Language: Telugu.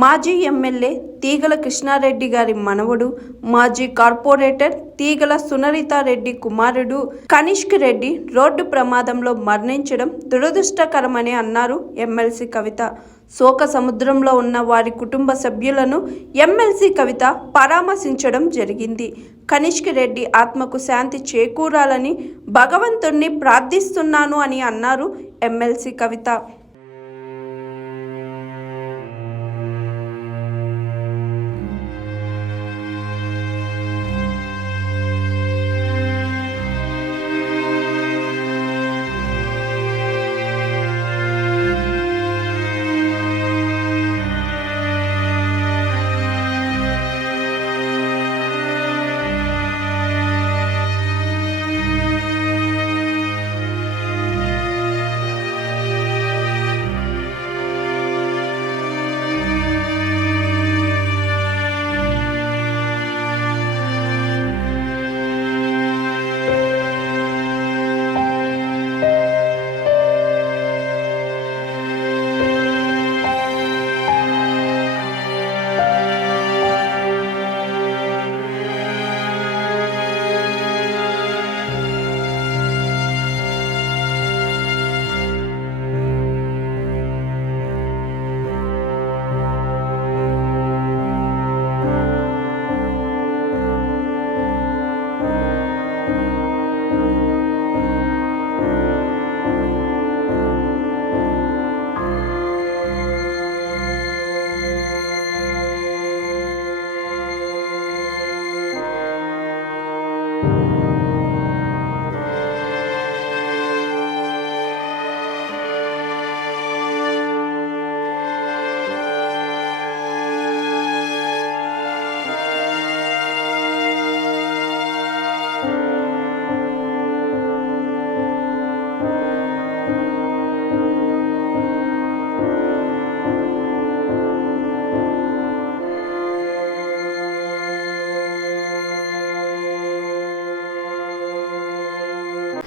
మాజీ ఎమ్మెల్యే తీగల కృష్ణారెడ్డి గారి మనవడు మాజీ కార్పొరేటర్ తీగల సునరితారెడ్డి కుమారుడు కనిష్క్ రెడ్డి రోడ్డు ప్రమాదంలో మరణించడం దురదృష్టకరమని అన్నారు ఎమ్మెల్సీ కవిత. శోక సముద్రంలో ఉన్న వారి కుటుంబ సభ్యులను ఎమ్మెల్సీ కవిత పరామర్శించడం జరిగింది. కనిష్క్ రెడ్డి ఆత్మకు శాంతి చేకూరాలని భగవంతుణ్ణి ప్రార్థిస్తున్నాను అని అన్నారు MLC Kavitha.